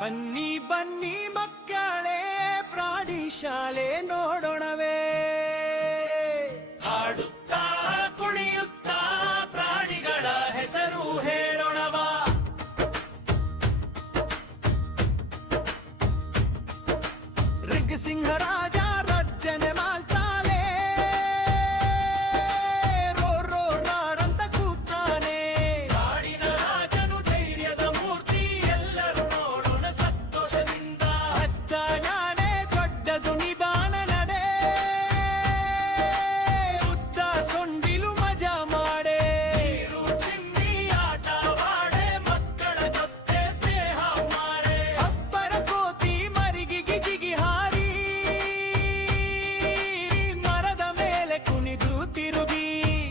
ಬನ್ನಿ ಬನ್ನಿ ಮಕ್ಕಳೇ ಪ್ರಾಣಿ ಶಾಲೆ ನೋಡೋಣವೇ. ಹಾಡುತ್ತಾ ಕುಣಿಯುತ್ತಾ ಪ್ರಾಣಿಗಳ ಹೆಸರು ಹೇಳೋಣವಾ. ರಿಂಗಸಿಂಹರಾಜ ರಜ್ಜನೆ ಮಾಲ್ತಾಲೆ ರೋ ರೋ ರಾರಂತ ಕೂತಾನೆ. ಕಾಡಿನ ರಾಜನು ಧೈರ್ಯದ ಮೂರ್ತಿ, ಎಲ್ಲರೂ ನೋಡೋಣ ಸಂತೋಷದಿಂದ. ಹತ್ತ ಯಾನೆ ದೊಡ್ಡದು ನಿಧಾನ ನಡೆ, ಉದ್ದ ಸೊಂಡಿಲು ಮಜಾ ಮಾಡೆ. ನೀರು ಚಿಮ್ಮಿ ಆಟವಾಡೆ, ಮಕ್ಕಳ ಜೊತೆ ಸ್ನೇಹ ಮಾರೆ. ಅಬ್ಬರ ಕೋತಿ ಮರಿಗಿಗಿ ಜಿಗಿ ಹಾರಿ, ಮರದ ಮೇಲೆ ಕುಣಿದು ತಿರುಗಿ.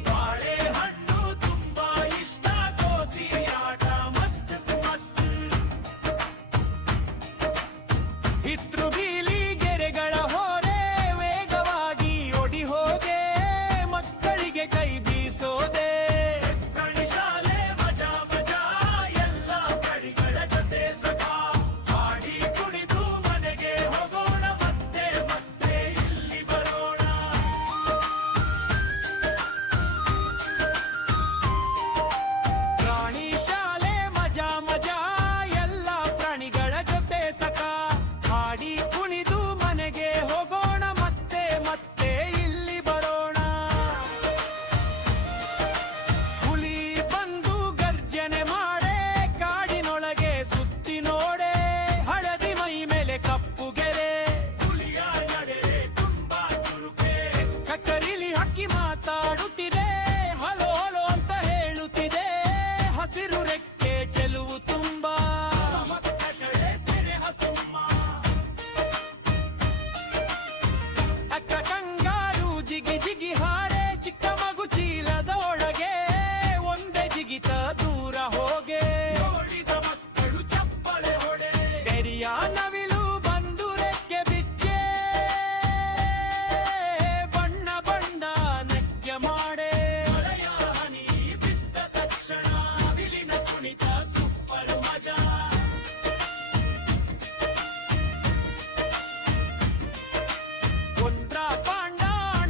ಬಾಳೆಹಣ್ಣು ತುಂಬಾ ಇಷ್ಟ, ಕೋತಿ ಆಟ ಮಸ್ತ್ ಮಸ್ತ್. ಇತ್ರು ಬೀಲಿ ಗೆರೆಗಳ ಹೊರೆ, ವೇಗವಾಗಿ ಒಡಿ ಹೋಗೆ, ಮಕ್ಕಳಿಗೆ ಕೈ ಬೀಸೋದೆ. ಪ್ರಾಣಿ ಶಾಲೆ ಮಜಾ ಮಜಾ, ಎಲ್ಲ ಪ್ರಾಣಿಗಳ ಜೊತೆ ಸಖಾ. ಹಾಡಿ ಕುಣಿದು ಮನೆಗೆ ಹೋಗೋಣ, ಮತ್ತೆ ಮತ್ತೆ ಇಲ್ಲಿ ಬರೋಣ. ಪ್ರಾಣಿ ಶಾಲೆ ಮಜಾ ಮಜಾ, ಎಲ್ಲ ಪ್ರಾಣಿಗಳ ಜೊತೆ ಸಖಾ. ಹಾಡಿ ಕುಣಿದು ಮನೆಗೆ ಹೋಗೋಣ, ಮತ್ತೆ ಮತ್ತೆ ಇಲ್ಲಿ ಬರೋಣ. ಹುಲಿ ಬಂದು ಗರ್ಜನೆ ಮಾಡೆ, ಕಾಡಿನೊಳಗೆ ಸುತ್ತಿ ನೋಡೆ. ಹಳದಿ ಮೈ ಮೇಲೆ ಕಪ್ಪು ಗೆರೆ, ಹುಲಿಯ ನಡೆ ತುಂಬಾ ಚುರುಕೆ. ಕಕ್ಕರಿಲಿ ಹಕ್ಕಿ ಮಾತಾಡುತ್ತಿದೆ, ಹಲೋ ಹಲೋ ಅಂತ ಹೇಳುತ್ತಿದೆ. ಹಸಿರು ರೆಕ್ಕೆ ಚೆಲುವು ತುಂಬಾ, ಅಕ್ಕ ಕಂಗಾರು ಜಿಗಿ ಜಿಗಿ ಹಾರೆ. ಚಿಕ್ಕ ಮಗು ಚೀಲದ ಒಳಗೆ, ಒಂದೇ ಜಿಗಿತ ದೂರ ಹೋಗೆ. ನೋಡಿದ ಮಕ್ಕಳು ಚಪ್ಪಳೆ ಹೊಡೆ. ಬೆರಿಯ ನವಿಲು ಬಂದು ರೆಕ್ಕೆ ಬಿಚ್ಚೆ, ಬಣ್ಣ ಬಣ್ಣ ನೃತ್ಯ ಮಾಡೆ. ಮಳೆಯ ಹನಿ ಬಿದ್ದ ತಕ್ಷಣ, ನವಿಲಿನ ಕುಣಿತ ಸೂಪರ್ ಮಜಾ. ಒಂದ್ರ ಪಾಂಡ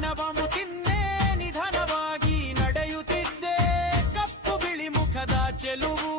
ನವಮು ತಿನ್ನೆ, ನಿಧಾನವಾಗಿ ನಡೆಯುತ್ತಿದ್ದೆ. ಕಪ್ಪು ಬಿಳಿ ಮುಖದ ಚೆಲುವು,